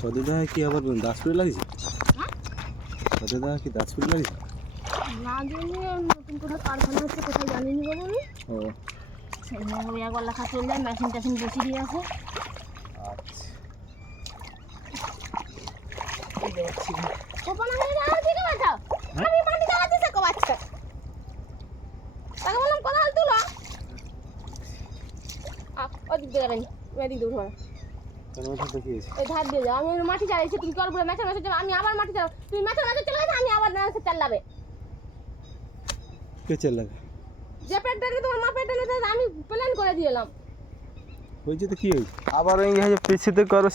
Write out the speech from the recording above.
সদেদা কি আবার দাসপুরে লাগিয়েছে? সদেদা কি দাসপুরে লাগিয়েছে? নতুন কোথাও কারখানা হচ্ছে, কোথায় জানিনি বলো আমি। ও সেইভাবে একবার লেখা চললে মেশিন টেশিন বসিয়ে দিয়ে আছে। কোপানো হয়ে যাওয়া দিকে বাঁচাও। আমি মাটি দাঁড়াচ্ছি সে কোপাচ্ছে। তাকে বললাম কোথাও তুলো। ওদিক দিয়ে যাবেন, ওদিক দিয়ে উঠো। ওই ধার দিয়ে যাও। আমি মাটি চালাইছি, তুমি কি করবো? মেশার মেশার আমি আবার মাটি চালাবো। তুমি মেশার মেশার চলে গেছো, আমি আবার মেশার চালাবে। কে চালাবে? যে পেটটাকে তোমার মা পেটে নিতে আমি প্ল্যান করে দিলাম। হয়েছে তো কি হয়েছে? আবার এই পিছিয়ে করো